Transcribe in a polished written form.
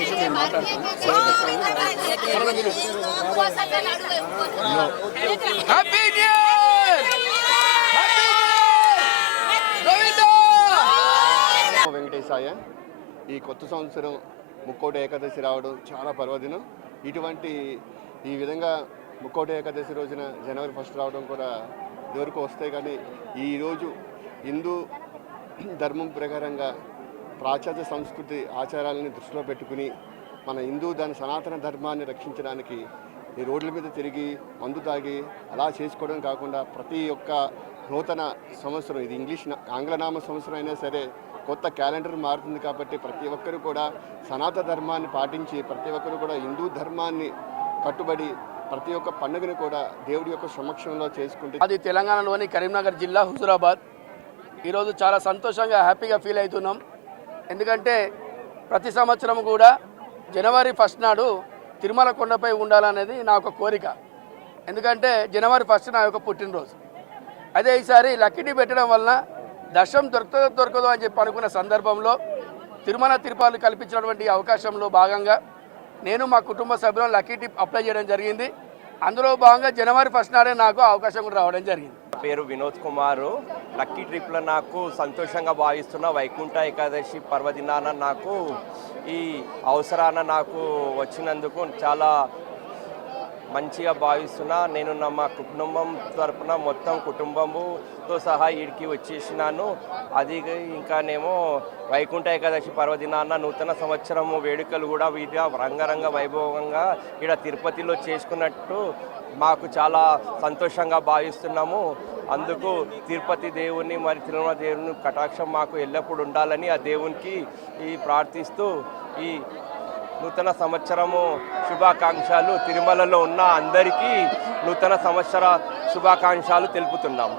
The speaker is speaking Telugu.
విషయం నేను మాట్లాడతాను. Happy new year! వెంకటేశాయ. ఈ కొత్త సంవత్సరం ముక్కోటి ఏకాదశి రావడం చాలా పర్వదినం. ఈ విధంగా ముక్కోటి ఏకాదశి రోజున జనవరి 1 రావడం కూడా ఇదివరకు వస్తాయి, కానీ ఈరోజు హిందూ ధర్మం ప్రకారంగా పాశ్చాత్య సంస్కృతి ఆచారాలని దృష్టిలో పెట్టుకుని మన దాని సనాతన ధర్మాన్ని రక్షించడానికి ఈ రోడ్ల మీద తిరిగి మందు తాగి అలా చేసుకోవడం కాకుండా ప్రతి ఒక్క నూతన సంవత్సరం, ఇది ఆంగ్లనామ సంవత్సరం అయినా సరే కొత్త క్యాలెండర్ మారుతుంది కాబట్టి ప్రతి ఒక్కరు కూడా సనాతన ధర్మాన్ని పాటించి ప్రతి ఒక్కరు కూడా హిందూ ధర్మాన్ని కట్టుబడి ప్రతి ఒక్క పండుగను కూడా దేవుడి యొక్క సమక్షంలో చేసుకుంటే. అది తెలంగాణలోని కరీంనగర్ జిల్లా హుజూరాబాద్. ఈరోజు చాలా సంతోషంగా హ్యాపీగా ఫీల్ అవుతున్నాం. ఎందుకంటే ప్రతి సంవత్సరం కూడా జనవరి 1 నాడు తిరుమల కొండపై ఉండాలనేది నా ఒక కోరిక. ఎందుకంటే జనవరి 1 నా యొక్క పుట్టినరోజు. అదే ఈసారి లక్కీ పెట్టడం వలన దర్శనం దొరకదో అని చెప్పి అనుకున్న సందర్భంలో తిరుమల తిరుపతి కల్పించినటువంటి అవకాశంలో భాగంగా నేను మా కుటుంబ సభ్యులను లక్కీ టిప్ అప్లై చేయడం జరిగింది. అందులో భాగంగా జనవరి 1 నాడే నాకు అవకాశం కూడా రావడం జరిగింది. పేరు వినోద్ కుమారు. లక్కీ ట్రిప్లో నాకు సంతోషంగా భావిస్తున్న వైకుంఠ ఏకాదశి పర్వదినాన నాకు ఈ అవసరాన నాకు వచ్చినందుకు చాలా మంచిగా భావిస్తున్నా. నేను మా కుటుంబం తరపున మొత్తం కుటుంబముతో సహా ఈడికి వచ్చేసినాను. అది ఇంకానేమో వైకుంఠ ఏకాదశి పర్వదినాన నూతన సంవత్సరము వేడుకలు కూడా రంగరంగ వైభవంగా ఇక్కడ తిరుపతిలో చేసుకున్నట్టు మాకు చాలా సంతోషంగా భావిస్తున్నాము. అందుకు తిరుపతి దేవుని మరి తిరుమల దేవుని కటాక్షం మాకు ఎల్లప్పుడూ ఉండాలని ఆ దేవునికి ప్రార్థిస్తూ ఈ నూతన సంవత్సరము శుభాకాంక్షలు తిరుమలలో ఉన్న అందరికీ నూతన సంవత్సర శుభాకాంక్షలు తెలుపుతున్నాము.